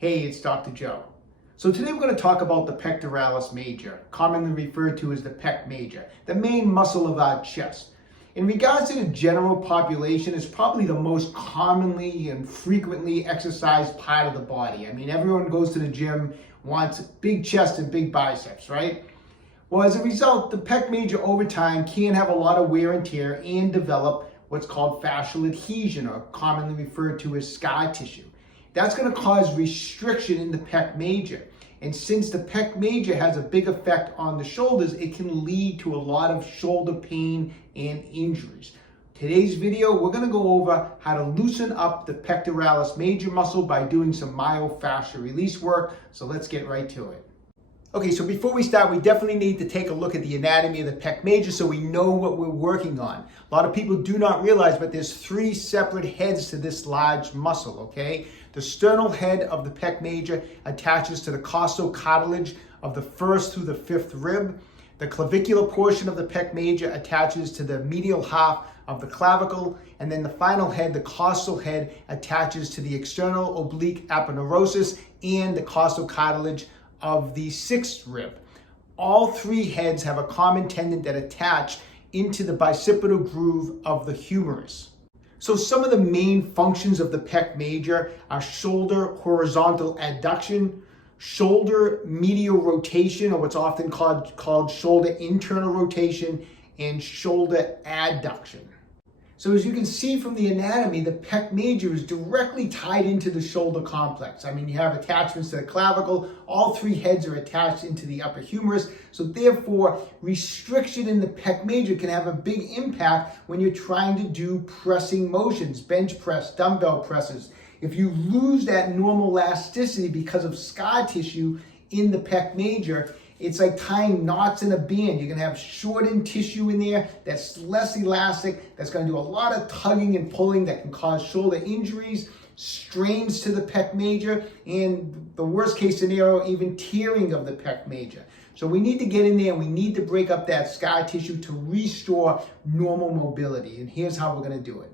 Hey, it's Dr. Joe. So today we're going to talk about the pectoralis major, commonly referred to as the pec major, the main muscle of our chest. In regards to the general population, it's probably the most commonly and frequently exercised part of the body. I mean, everyone goes to the gym, wants big chest and big biceps, right? Well, as a result, the pec major over time can have a lot of wear and tear and develop what's called fascial adhesion, or commonly referred to as scar tissue. That's going to cause restriction in the pec major. And since the pec major has a big effect on the shoulders, it can lead to a lot of shoulder pain and injuries. Today's video, we're going to go over how to loosen up the pectoralis major muscle by doing some myofascial release work. So let's get right to it. Okay, so before we start, we definitely need to take a look at the anatomy of the pec major so we know what we're working on. A lot of people do not realize, but there's three separate heads to this large muscle, okay? The sternal head of the pec major attaches to the costal cartilage of the first through the fifth rib. The clavicular portion of the pec major attaches to the medial half of the clavicle. And then the final head, the costal head, attaches to the external oblique aponeurosis and the costal cartilage of the sixth rib. All three heads have a common tendon that attach into the bicipital groove of the humerus. So some of the main functions of the pec major are shoulder horizontal adduction, shoulder medial rotation, or what's often called shoulder internal rotation, and shoulder adduction. So as you can see from the anatomy, the pec major is directly tied into the shoulder complex. I mean, you have attachments to the clavicle. All three heads are attached into the upper humerus. So therefore, restriction in the pec major can have a big impact when you're trying to do pressing motions, bench press, dumbbell presses. If you lose that normal elasticity because of scar tissue in the pec major, it's like tying knots in a band. You're going to have shortened tissue in there that's less elastic, that's going to do a lot of tugging and pulling that can cause shoulder injuries, strains to the pec major, and the worst case scenario, even tearing of the pec major. So we need to get in there and we need to break up that scar tissue to restore normal mobility. And here's how we're going to do it.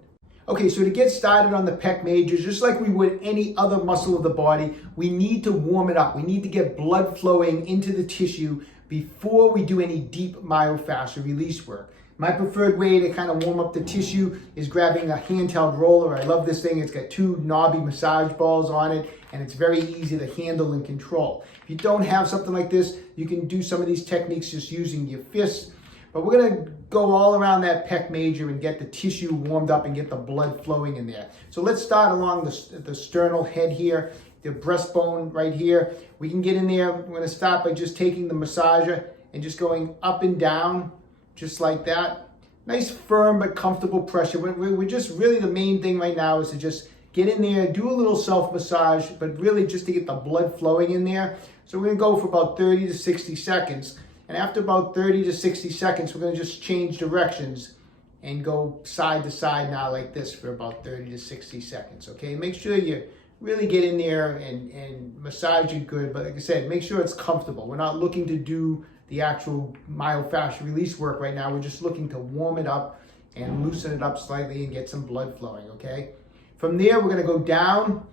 Okay, so to get started on the pec major, just like we would any other muscle of the body, we need to warm it up. We need to get blood flowing into the tissue before we do any deep myofascial release work. My preferred way to kind of warm up the tissue is grabbing a handheld roller. I love this thing. It's got two knobby massage balls on it, and it's very easy to handle and control. If you don't have something like this, you can do some of these techniques just using your fists. But we're going to go all around that pec major and get the tissue warmed up and get the blood flowing in there. So let's start along the sternal head here, the breastbone right here. We can get in there. We're going to start by just taking the massager and just going up and down, just like that. Nice, firm, but comfortable pressure. We're just really, the main thing right now is to just get in there, do a little self-massage, but really just to get the blood flowing in there. So we're going to go for about 30 to 60 seconds. And after about 30 to 60 seconds, we're going to just change directions and go side to side now like this for about 30 to 60 seconds, okay? Make sure you really get in there and massage it good. But like I said, make sure it's comfortable. We're not looking to do the actual myofascial release work right now. We're just looking to warm it up and loosen it up slightly and get some blood flowing, okay? From there, we're going to go down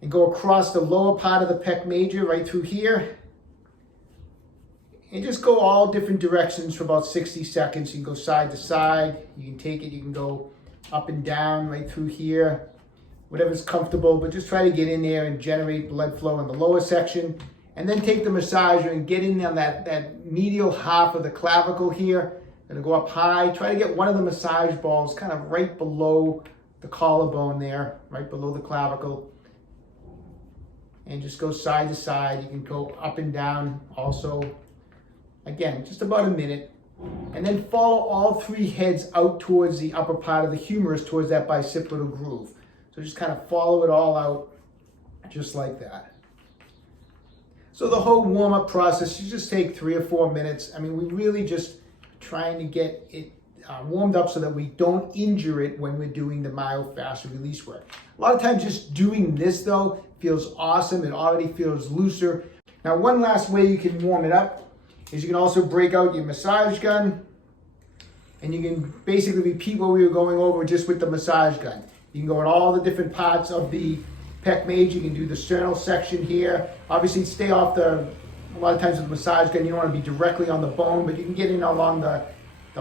and go across the lower part of the pec major right through here. And just go all different directions for about 60 seconds. You can go side to side. You can take it, you can go up and down right through here. Whatever's comfortable, but just try to get in there and generate blood flow in the lower section. And then take the massager and get in on that medial half of the clavicle here. Gonna go up high. Try to get one of the massage balls kind of right below the collarbone there, right below the clavicle. And just go side to side. You can go up and down also. Again, just about a minute. And then follow all three heads out towards the upper part of the humerus, towards that bicipital groove. So just kind of follow it all out, just like that. So the whole warm-up process should just take 3 or 4 minutes. I mean, we really just trying to get it warmed up so that we don't injure it when we're doing the myofascial release work. A lot of times just doing this, though, feels awesome. It already feels looser. Now, one last way you can warm it up is you can also break out your massage gun, and you can basically repeat what we were going over just with the massage gun. You can go in all the different parts of the pec major, you can do the sternal section here. Obviously stay off a lot of times with the massage gun, you don't want to be directly on the bone, but you can get in along the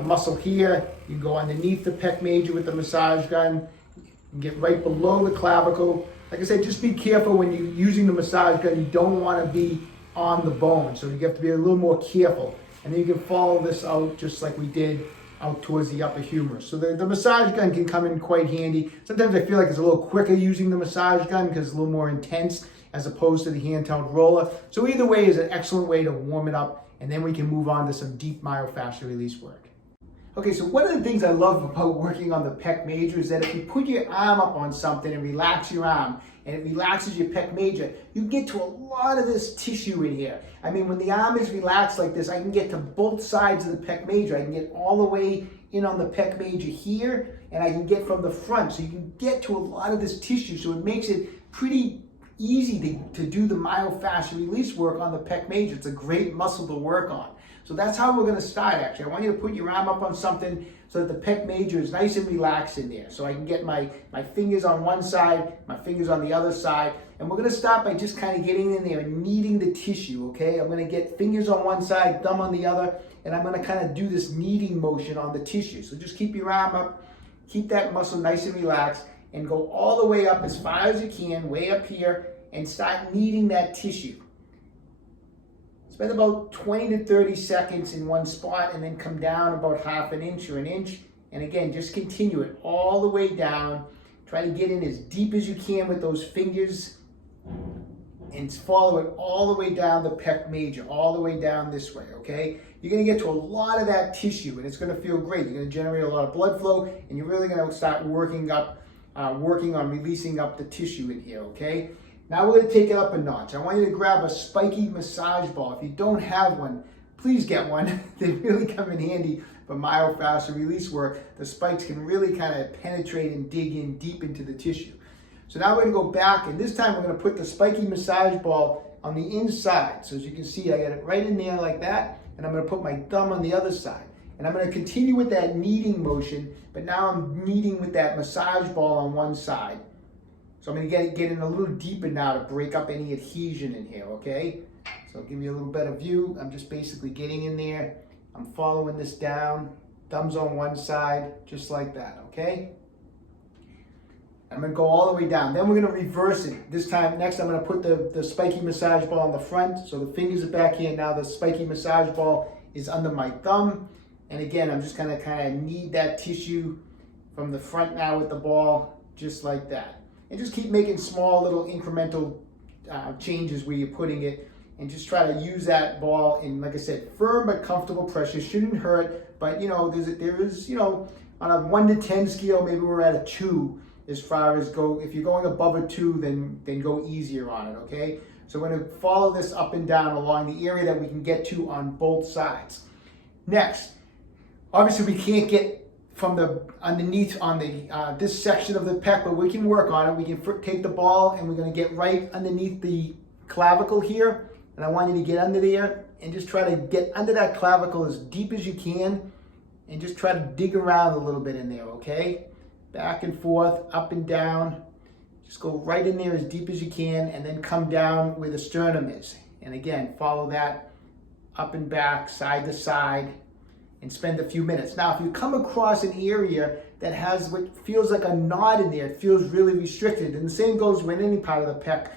muscle here. You can go underneath the pec major with the massage gun. You can get right below the clavicle. Like I said, just be careful when you're using the massage gun. You don't want to be on the bone, so you have to be a little more careful. And then you can follow this out just like we did out towards the upper humerus. So the massage gun can come in quite handy. Sometimes I feel like it's a little quicker using the massage gun because it's a little more intense as opposed to the handheld roller. So either way is an excellent way to warm it up, and then we can move on to some deep myofascial release work. Okay, so one of the things I love about working on the pec major is that if you put your arm up on something and relax your arm, and it relaxes your pec major, you get to a lot of this tissue in here. I mean, when the arm is relaxed like this, I can get to both sides of the pec major. I can get all the way in on the pec major here, and I can get from the front. So you can get to a lot of this tissue, so it makes it pretty easy to do the myofascial release work on the pec major. It's a great muscle to work on. So that's how we're going to start, actually. I want you to put your arm up on something so that the pec major is nice and relaxed in there. So I can get my fingers on one side, my fingers on the other side. And we're going to start by just kind of getting in there and kneading the tissue, okay? I'm going to get fingers on one side, thumb on the other, and I'm going to kind of do this kneading motion on the tissue. So just keep your arm up, keep that muscle nice and relaxed, and go all the way up as far as you can, way up here, and start kneading that tissue. Spend about 20 to 30 seconds in one spot and then come down about half an inch or an inch. And again, just continue it all the way down. Try to get in as deep as you can with those fingers and follow it all the way down the pec major, all the way down this way, okay? You're gonna get to a lot of that tissue and it's gonna feel great. You're gonna generate a lot of blood flow and you're really gonna start working on releasing up the tissue in here, okay? Now we're going to take it up a notch. I want you to grab a spiky massage ball. If you don't have one, please get one. They really come in handy for myofascial release work. The spikes can really kind of penetrate and dig in deep into the tissue. So now we're going to go back, and this time we're going to put the spiky massage ball on the inside. So as you can see, I got it right in there like that, and I'm going to put my thumb on the other side. And I'm going to continue with that kneading motion, but now I'm kneading with that massage ball on one side. So I'm going to get in a little deeper now to break up any adhesion in here, okay? So I'll give you a little better view. I'm just basically getting in there. I'm following this down, thumbs on one side, just like that, okay? I'm going to go all the way down. Then we're going to reverse it. This time, next I'm going to put the spiky massage ball on the front. So the fingers are back here. Now the spiky massage ball is under my thumb. And again, I'm just going to kind of knead that tissue from the front now with the ball, just like that. And just keep making small little incremental changes where you're putting it, and just try to use that ball in, like I said, firm but comfortable pressure. Shouldn't hurt, but you know, there is, you know, on a 1 to 10 scale, maybe we're at a 2 as far as if you're going above a 2, then go easier on it, okay? So we're gonna follow this up and down along the area that we can get to on both sides. Next, obviously we can't get from the underneath on the this section of the pec, but we can work on it. We can take the ball and we're going to get right underneath the clavicle here, and I want you to get under there and just try to get under that clavicle as deep as you can and just try to dig around a little bit in there, okay? Back and forth, up and down. Just go right in there as deep as you can and then come down where the sternum is. And again, follow that up and back, side to side, and spend a few minutes. Now, if you come across an area that has what feels like a knot in there, it feels really restricted, and the same goes with any part of the pec,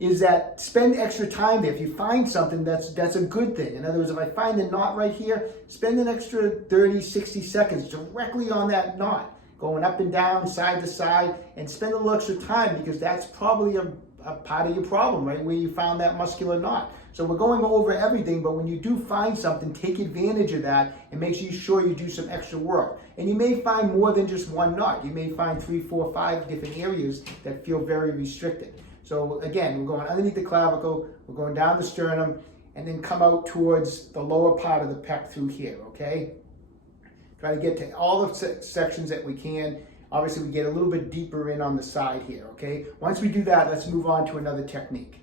is that spend extra time there. If you find something, that's a good thing. In other words, if I find a knot right here, spend an extra 30, 60 seconds directly on that knot, going up and down, side to side, and spend a little extra time because that's probably a part of your problem, right, where you found that muscular knot. So we're going over everything, but when you do find something, take advantage of that and make sure you do some extra work. And you may find more than just one knot. You may find 3, 4, 5 different areas that feel very restricted. So again, we're going underneath the clavicle, we're going down the sternum, and then come out towards the lower part of the pec through here, okay? Try to get to all the sections that we can. Obviously, we get a little bit deeper in on the side here, okay? Once we do that, let's move on to another technique.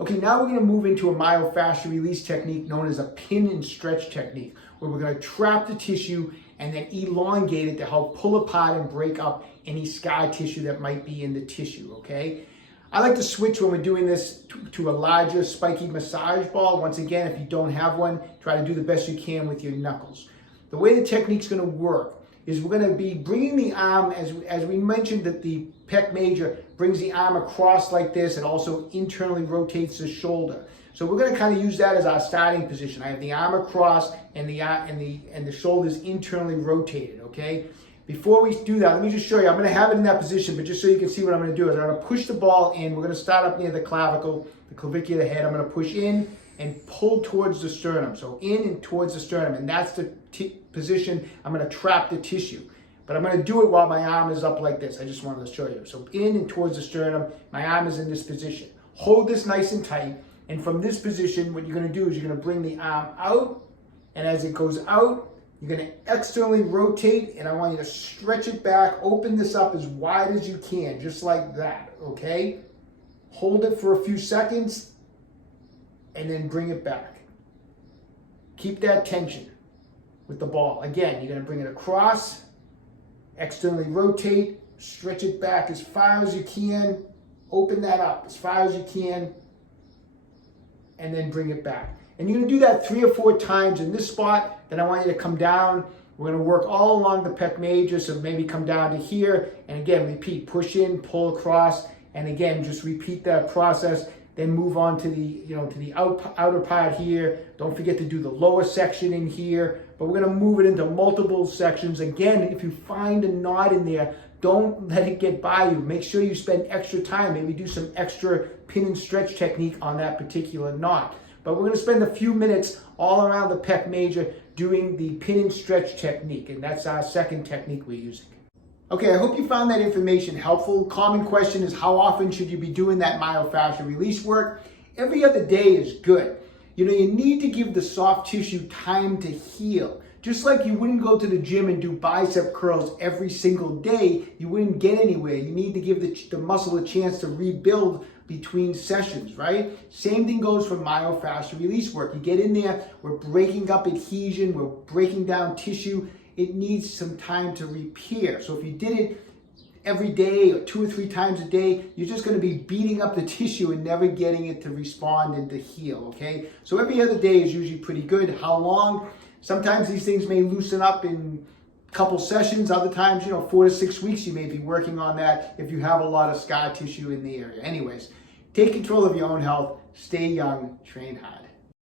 Okay, now we're going to move into a myofascial release technique known as a pin and stretch technique, where we're going to trap the tissue and then elongate it to help pull apart and break up any scar tissue that might be in the tissue, okay? I like to switch when we're doing this to a larger spiky massage ball. Once again, if you don't have one, try to do the best you can with your knuckles. The way the technique's going to work is we're going to be bringing the arm, as we mentioned that the pec major brings the arm across like this and also internally rotates the shoulder. So we're going to kind of use that as our starting position. I have the arm across and the shoulders internally rotated, okay? Before we do that, let me just show you. I'm going to have it in that position, but just so you can see what I'm going to do is I'm going to push the ball in. We're going to start up near the clavicle, the clavicular head. I'm going to push in and pull towards the sternum. So in and towards the sternum, and that's the position I'm going to trap the tissue. But I'm going to do it while my arm is up like this. I just wanted to show you. So in and towards the sternum, my arm is in this position. Hold this nice and tight, and from this position, what you're going to do is you're going to bring the arm out, and as it goes out, you're going to externally rotate, and I want you to stretch it back, open this up as wide as you can, just like that, okay? Hold it for a few seconds, and then bring it back. Keep that tension with the ball. Again, you're going to bring it across, externally rotate, stretch it back as far as you can, open that up as far as you can, and then bring it back. And you're going to do that 3 or 4 times in this spot. Then I want you to come down. We're going to work all along the pec major, so maybe come down to here. And again, repeat, push in, pull across, and again, just repeat that process. Then move on to the outer part here. Don't forget to do the lower section in here. But we're going to move it into multiple sections. Again, if you find a knot in there, don't let it get by you. Make sure you spend extra time. Maybe do some extra pin and stretch technique on that particular knot. But we're going to spend a few minutes all around the pec major doing the pin and stretch technique, and that's our second technique we're using. Okay, I hope you found that information helpful. Common question is, how often should you be doing that myofascial release work? Every other day is good. You need to give the soft tissue time to heal. Just like you wouldn't go to the gym and do bicep curls every single day, you wouldn't get anywhere. You need to give the muscle a chance to rebuild between sessions, right? Same thing goes for myofascial release work. You get in there, we're breaking up adhesion, we're breaking down tissue. It needs some time to repair. So if you did it every day or 2 or 3 times a day, you're just going to be beating up the tissue and never getting it to respond and to heal, okay? So every other day is usually pretty good. How long? Sometimes these things may loosen up in a couple sessions. Other times, 4 to 6 weeks, you may be working on that if you have a lot of scar tissue in the area. Anyways, take control of your own health. Stay young, train hard.